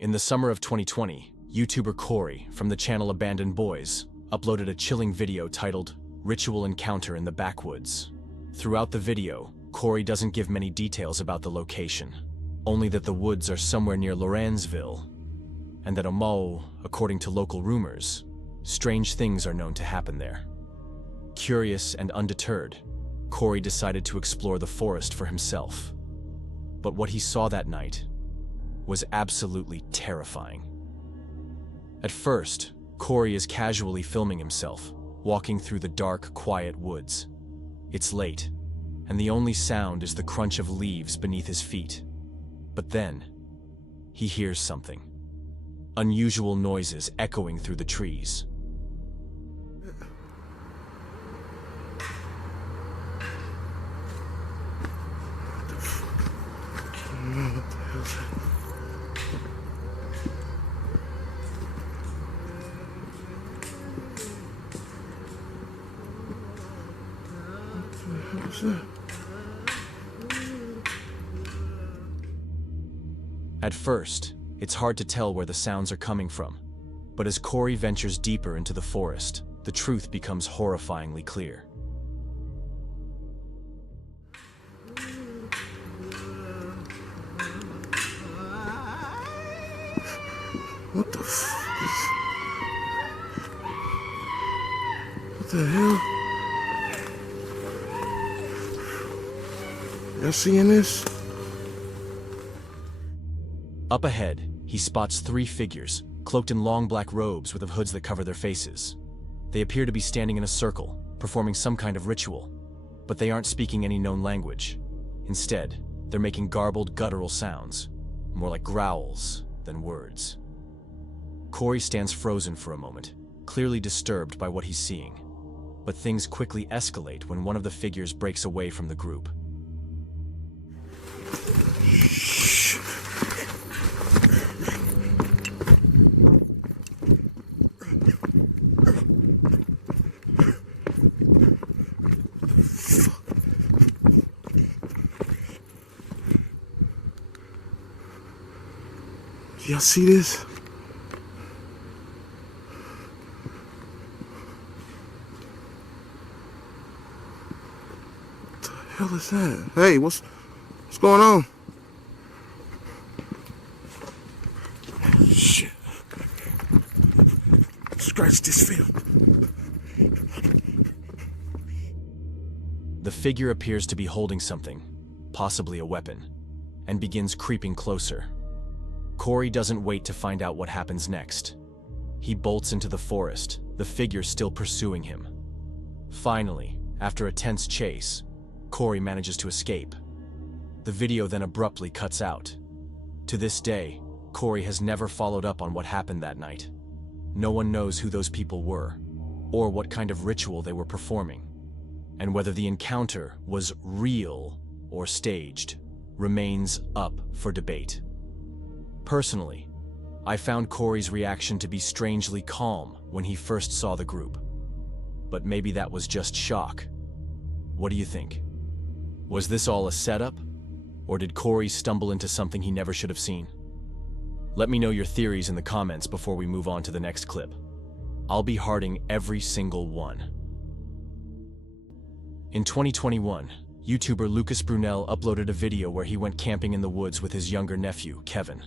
In the summer of 2020, YouTuber Corey from the channel Abandoned Boys uploaded a chilling video titled Ritual Encounter in the Backwoods. Throughout the video, Corey doesn't give many details about the location, only that the woods are somewhere near Lorenzzville, and that according to local rumors, strange things are known to happen there. Curious and undeterred, Corey decided to explore the forest for himself. But what he saw that night was absolutely terrifying. At first, Corey is casually filming himself, walking through the dark, quiet woods. It's late, and the only sound is the crunch of leaves beneath his feet. But then, he hears something. Unusual noises echoing through the trees. What the hell's that? What was that? At first, it's hard to tell where the sounds are coming from, but as Corey ventures deeper into the forest, the truth becomes horrifyingly clear. What the hell? Y'all seeing this? Up ahead, he spots three figures, cloaked in long black robes with hoods that cover their faces. They appear to be standing in a circle, performing some kind of ritual, but they aren't speaking any known language. Instead, they're making garbled, guttural sounds, more like growls than words. Corey stands frozen for a moment, clearly disturbed by what he's seeing. But things quickly escalate when one of the figures breaks away from the group. Y'all see this? What the hell is that? Hey, what's going on? Shit. Scratch this film. The figure appears to be holding something, possibly a weapon, and begins creeping closer. Corey doesn't wait to find out what happens next. He bolts into the forest, the figure still pursuing him. Finally, after a tense chase, Corey manages to escape. The video then abruptly cuts out. To this day, Corey has never followed up on what happened that night. No one knows who those people were, or what kind of ritual they were performing. And whether the encounter was real or staged remains up for debate. Personally, I found Corey's reaction to be strangely calm when he first saw the group. But maybe that was just shock. What do you think? Was this all a setup? Or did Corey stumble into something he never should have seen? Let me know your theories in the comments before we move on to the next clip. I'll be hearting every single one. In 2021, YouTuber Lucas Brunel uploaded a video where he went camping in the woods with his younger nephew, Kevin.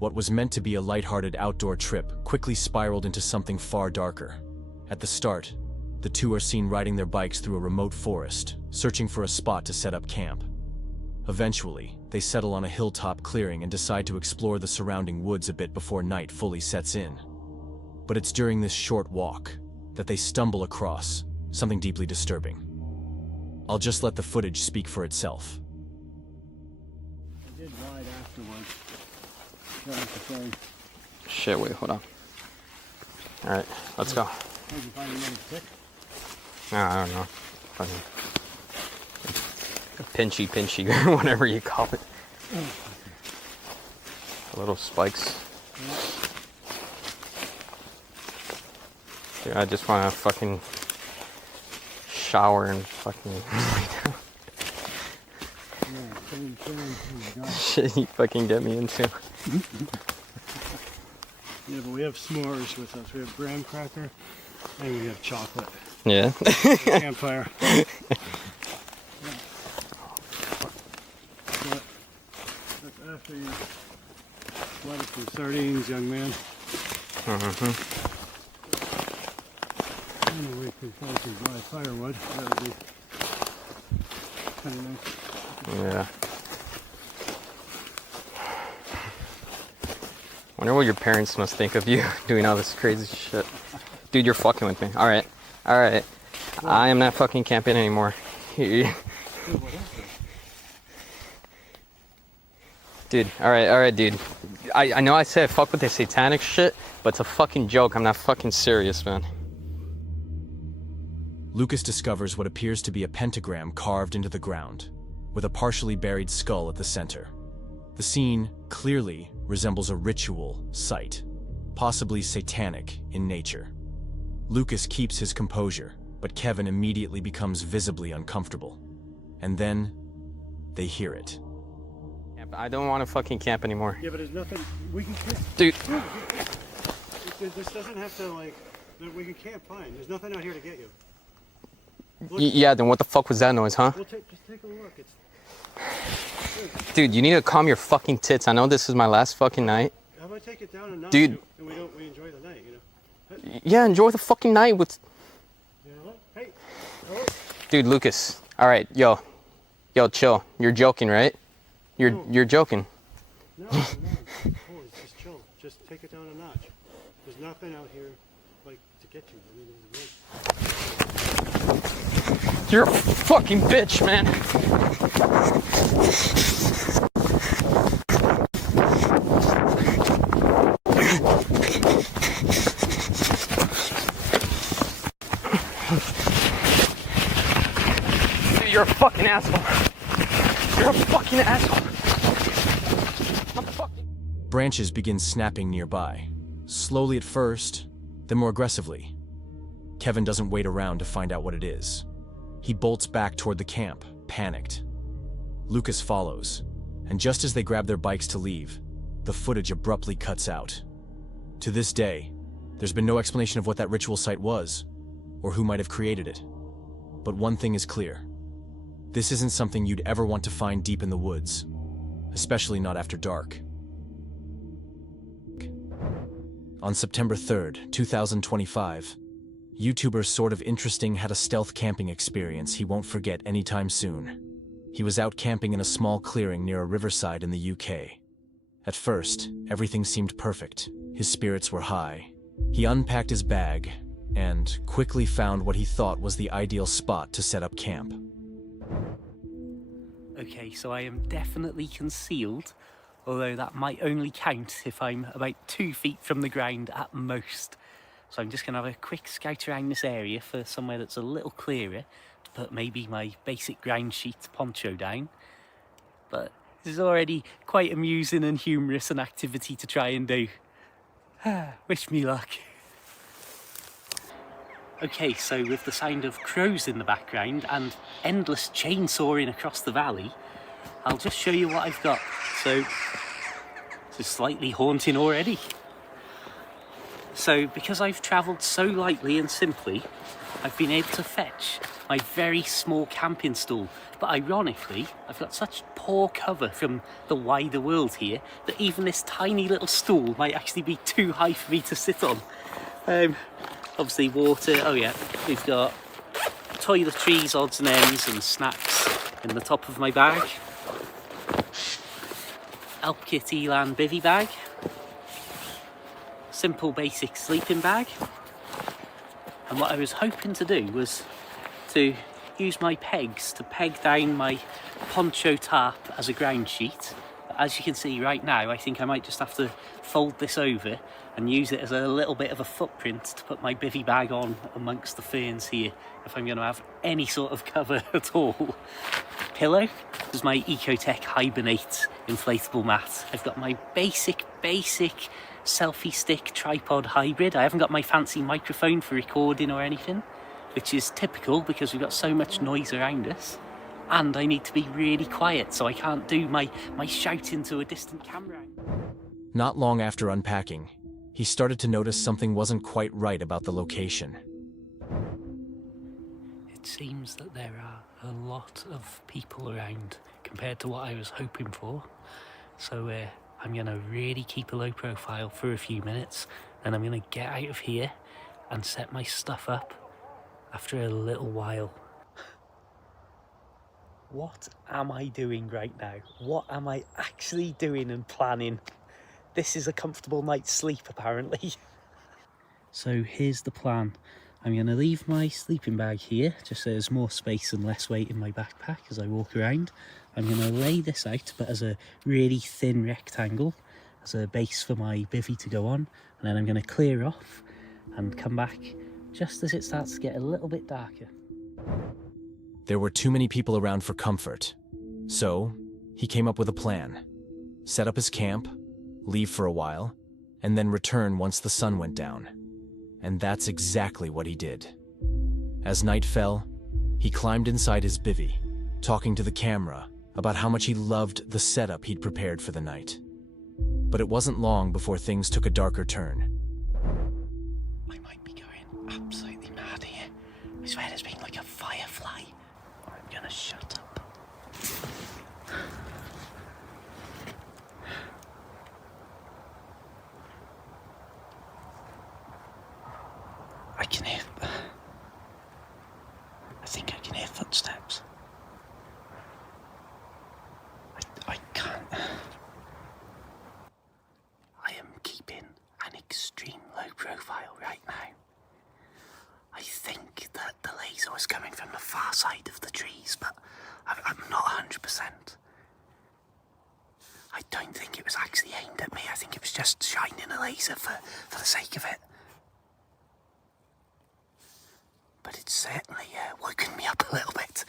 What was meant to be a lighthearted outdoor trip quickly spiraled into something far darker. At the start, the two are seen riding their bikes through a remote forest, searching for a spot to set up camp. Eventually, they settle on a hilltop clearing and decide to explore the surrounding woods a bit before night fully sets in. But it's during this short walk that they stumble across something deeply disturbing. I'll just let the footage speak for itself. I did ride afterwards. Shit, wait, hold on. Alright, let's go. Did you find another stick? No, I don't know. Fucking pinchy, or whatever you call it. Little spikes. Dude, I just want to fucking shower and fucking lay down. Shit you fucking get me into. Yeah, but we have s'mores with us. We have graham cracker and we have chocolate. Yeah. Campfire. Yeah. But that's after you let it some sardines, young man. And we can find some dry firewood. That would be kind of nice. Yeah. Wonder what your parents must think of you doing all this crazy shit. Dude, you're fucking with me. Alright. Alright. I am not fucking camping anymore. Dude, alright, dude. I know I said fuck with the satanic shit, but it's a fucking joke. I'm not fucking serious, man. Lucas discovers what appears to be a pentagram carved into the ground, with a partially buried skull at the center. The scene clearly resembles a ritual site, possibly satanic in nature. Lucas keeps his composure, but Kevin immediately becomes visibly uncomfortable. And then, they hear it. I don't want to fucking camp anymore. Yeah, but there's nothing. We can camp. Dude. This doesn't have to, like. We can camp fine. There's nothing out here to get you. Yeah, then what the fuck was that noise, huh? Just take a look. It's. Dude, you need to calm your fucking tits. I know this is my last fucking night. How about I take it down a notch? Dude. And we enjoy the night, you know? Yeah, enjoy the fucking night with... You know what? Hey. Hello? Dude, Lucas. Alright, yo, chill. You're joking, right? You're joking. No, I'm not. Oh, just chill. Just take it down a notch. There's nothing out here, like, to get you. I mean, You're a fucking bitch, man. Dude, you're a fucking asshole. You're a fucking asshole. I'm fucking... Branches begin snapping nearby, slowly at first, then more aggressively. Kevin doesn't wait around to find out what it is. He bolts back toward the camp, panicked. Lucas follows, and just as they grab their bikes to leave, the footage abruptly cuts out. To this day, there's been no explanation of what that ritual site was, or who might have created it. But one thing is clear. This isn't something you'd ever want to find deep in the woods, especially not after dark. On September 3rd, 2025, YouTuber Sort of Interesting had a stealth camping experience he won't forget anytime soon. He was out camping in a small clearing near a riverside in the UK. At first, everything seemed perfect. His spirits were high. He unpacked his bag and quickly found what he thought was the ideal spot to set up camp. Okay, so I am definitely concealed, although that might only count if I'm about 2 feet from the ground at most. So I'm just going to have a quick scout around this area for somewhere that's a little clearer to put maybe my basic ground sheet poncho down. But this is already quite amusing and humorous an activity to try and do. Wish me luck. Okay, so with the sound of crows in the background and endless chainsawing across the valley, I'll just show you what I've got. So, this is slightly haunting already. So, because I've travelled so lightly and simply, I've been able to fetch my very small camping stool. But ironically, I've got such poor cover from the wider world here that even this tiny little stool might actually be too high for me to sit on. Obviously water, oh yeah, we've got toiletries, odds and ends and snacks in the top of my bag. Elk Kit Elan bivvy bag. Simple basic sleeping bag. And what I was hoping to do was to use my pegs to peg down my poncho tarp as a ground sheet. But as you can see right now, I think I might just have to fold this over and use it as a little bit of a footprint to put my bivvy bag on amongst the ferns here if I'm going to have any sort of cover at all. Pillow is my Ecotech Hibernate inflatable mat. I've got my basic selfie stick tripod hybrid. I haven't got my fancy microphone for recording or anything, which is typical because we've got so much noise around us. And I need to be really quiet so I can't do my shout into a distant camera. Not long after unpacking, he started to notice something wasn't quite right about the location. It seems that there are a lot of people around compared to what I was hoping for. So I'm going to really keep a low profile for a few minutes, and I'm going to get out of here and set my stuff up after a little while. What am I doing right now? What am I actually doing and planning? This is a comfortable night's sleep, apparently. So here's the plan. I'm going to leave my sleeping bag here, just so there's more space and less weight in my backpack as I walk around. I'm going to lay this out, but as a really thin rectangle, as a base for my bivvy to go on, and then I'm going to clear off and come back just as it starts to get a little bit darker. There were too many people around for comfort, so he came up with a plan. Set up his camp, leave for a while, and then return once the sun went down. And that's exactly what he did. As night fell, he climbed inside his bivvy, talking to the camera about how much he loved the setup he'd prepared for the night. But it wasn't long before things took a darker turn. I might be going absolutely mad here. I swear there's been like a firefly. I'm gonna shut up. I can hear... I think I can hear footsteps. I can't... I am keeping an extreme low profile right now. I think that the laser was coming from the far side of the trees, but I'm not 100%. I don't think it was actually aimed at me. I think it was just shining a laser for the sake of it. But it's certainly woken me up a little bit.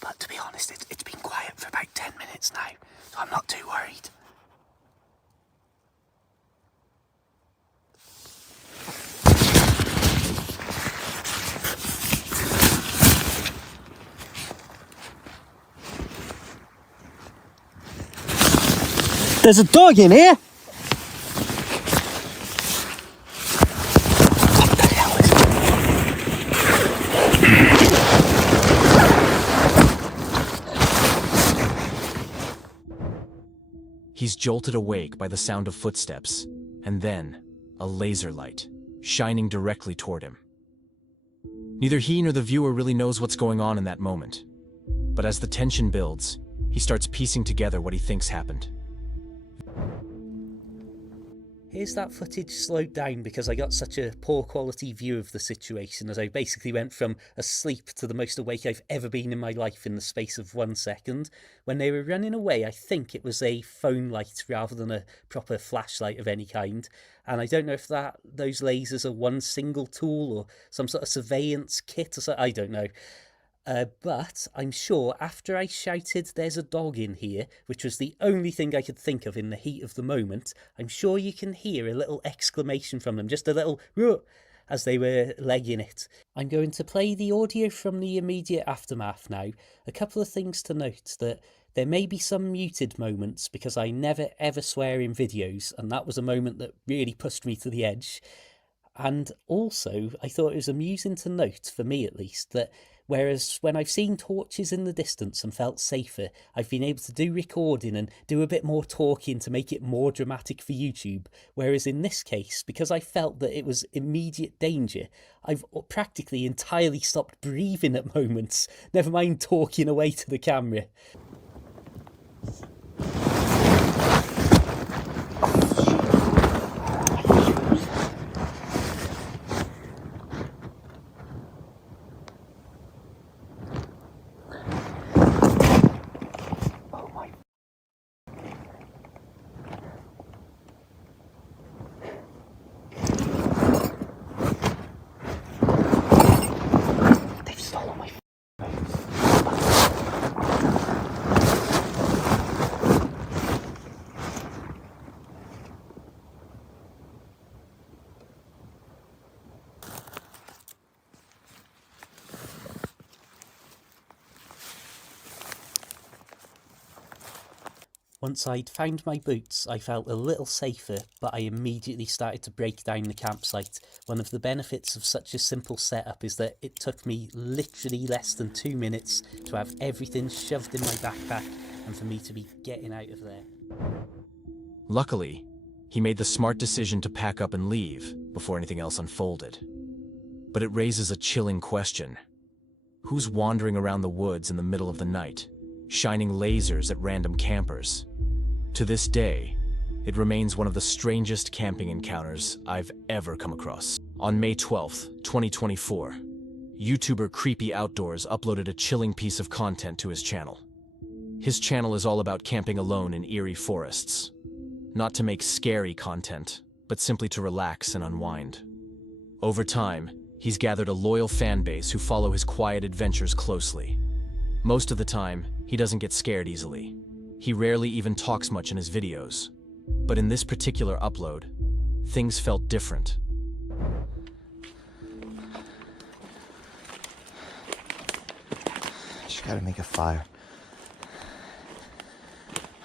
But to be honest, it's been quiet for about 10 minutes now, so I'm not too worried. There's a dog in here! He's jolted awake by the sound of footsteps, and then a laser light, shining directly toward him. Neither he nor the viewer really knows what's going on in that moment, but as the tension builds, he starts piecing together what he thinks happened. Here's that footage slowed down because I got such a poor quality view of the situation, as I basically went from asleep to the most awake I've ever been in my life in the space of 1 second. When they were running away, I think it was a phone light rather than a proper flashlight of any kind. And I don't know if those lasers are one single tool or some sort of surveillance kit or something, I don't know. But I'm sure after I shouted, "There's a dog in here," which was the only thing I could think of in the heat of the moment, I'm sure you can hear a little exclamation from them, just a little "Ruh!" as they were legging it. I'm going to play the audio from the immediate aftermath now. A couple of things to note: that there may be some muted moments because I never ever swear in videos, and that was a moment that really pushed me to the edge. And also, I thought it was amusing to note, for me at least, that whereas when I've seen torches in the distance and felt safer, I've been able to do recording and do a bit more talking to make it more dramatic for YouTube. Whereas in this case, because I felt that it was immediate danger, I've practically entirely stopped breathing at moments, never mind talking away to the camera. Once I'd found my boots, I felt a little safer, but I immediately started to break down the campsite. One of the benefits of such a simple setup is that it took me literally less than 2 minutes to have everything shoved in my backpack and for me to be getting out of there. Luckily, he made the smart decision to pack up and leave before anything else unfolded. But it raises a chilling question. Who's wandering around the woods in the middle of the night, shining lasers at random campers? To this day, it remains one of the strangest camping encounters I've ever come across. On May 12th, 2024, YouTuber Creepy Outdoors uploaded a chilling piece of content to his channel. His channel is all about camping alone in eerie forests. Not to make scary content, but simply to relax and unwind. Over time, he's gathered a loyal fan base who follow his quiet adventures closely. Most of the time, he doesn't get scared easily. He rarely even talks much in his videos. But in this particular upload, things felt different. Just gotta make a fire.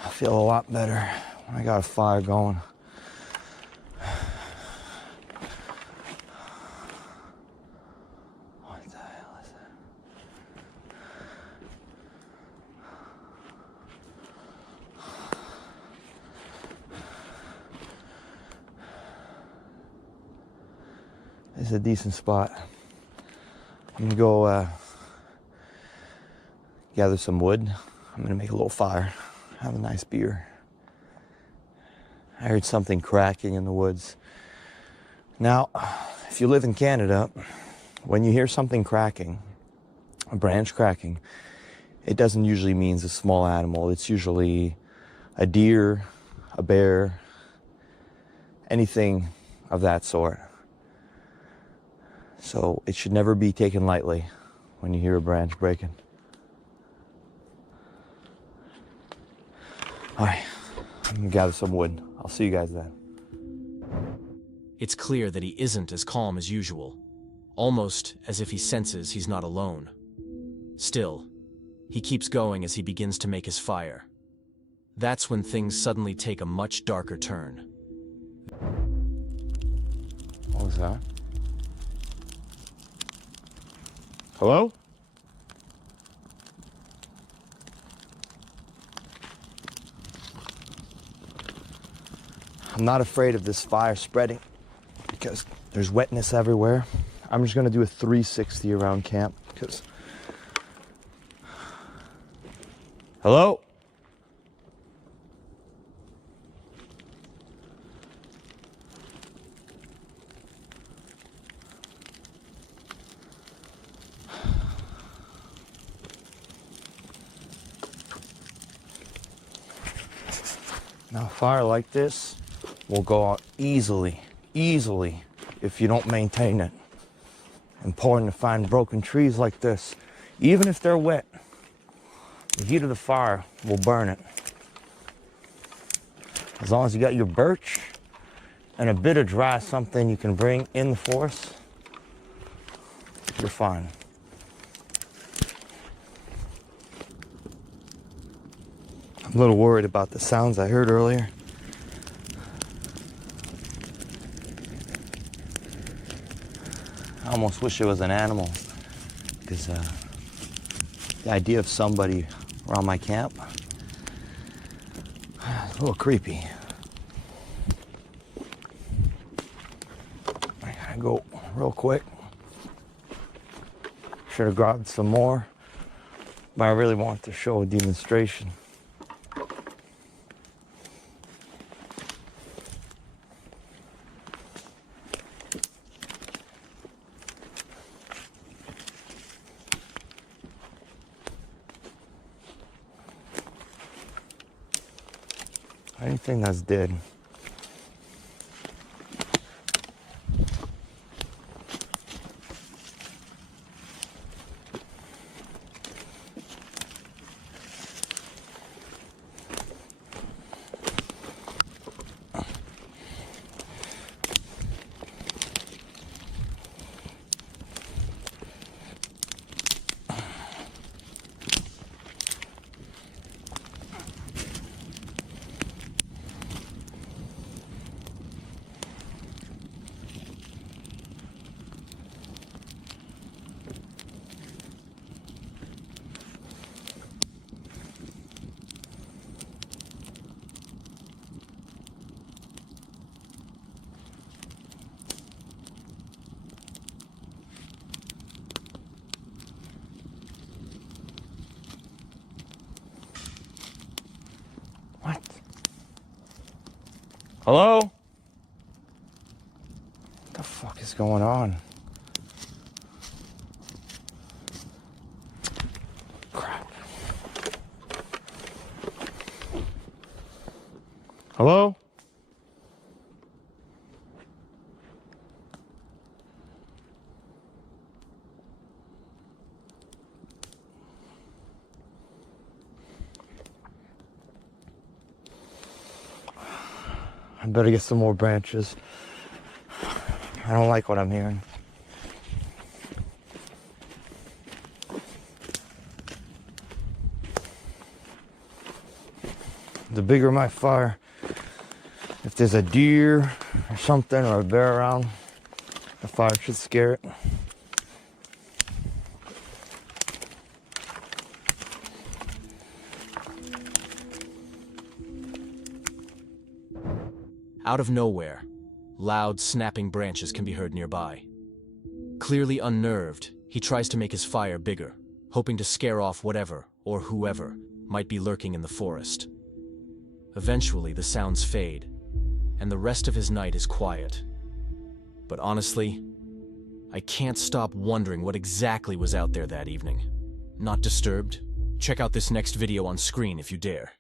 I feel a lot better when I got a fire going. What the hell is that? This is a decent spot. I'm gonna go gather some wood. I'm gonna make a little fire, have a nice beer. I heard something cracking in the woods. Now, if you live in Canada, when you hear something cracking, a branch cracking, it doesn't usually mean a small animal. It's usually a deer, a bear, anything of that sort. So it should never be taken lightly when you hear a branch breaking. All right, I'm gonna gather some wood. I'll see you guys then. It's clear that he isn't as calm as usual, almost as if he senses he's not alone. Still, he keeps going as he begins to make his fire. That's when things suddenly take a much darker turn. What was that? Hello? I'm not afraid of this fire spreading because there's wetness everywhere. I'm just gonna do a 360 around camp because... Hello? Now, a fire like this will go out easily if you don't maintain it. Important to find broken trees like this. Even if they're wet, the heat of the fire will burn it. As long as you got your birch and a bit of dry something you can bring in the forest, you're fine. I'm a little worried about the sounds I heard earlier. I almost wish it was an animal, because the idea of somebody around my camp, it's a little creepy. I gotta go real quick. Should have grabbed some more, but I really want to show a demonstration. Anything that's dead. Hello? What the fuck is going on? Crap. Hello? I better get some more branches. I don't like what I'm hearing. The bigger my fire, if there's a deer or something or a bear around, the fire should scare it. Out of nowhere, loud, snapping branches can be heard nearby. Clearly unnerved, he tries to make his fire bigger, hoping to scare off whatever or whoever might be lurking in the forest. Eventually, the sounds fade, and the rest of his night is quiet. But honestly, I can't stop wondering what exactly was out there that evening. Not disturbed? Check out this next video on screen if you dare.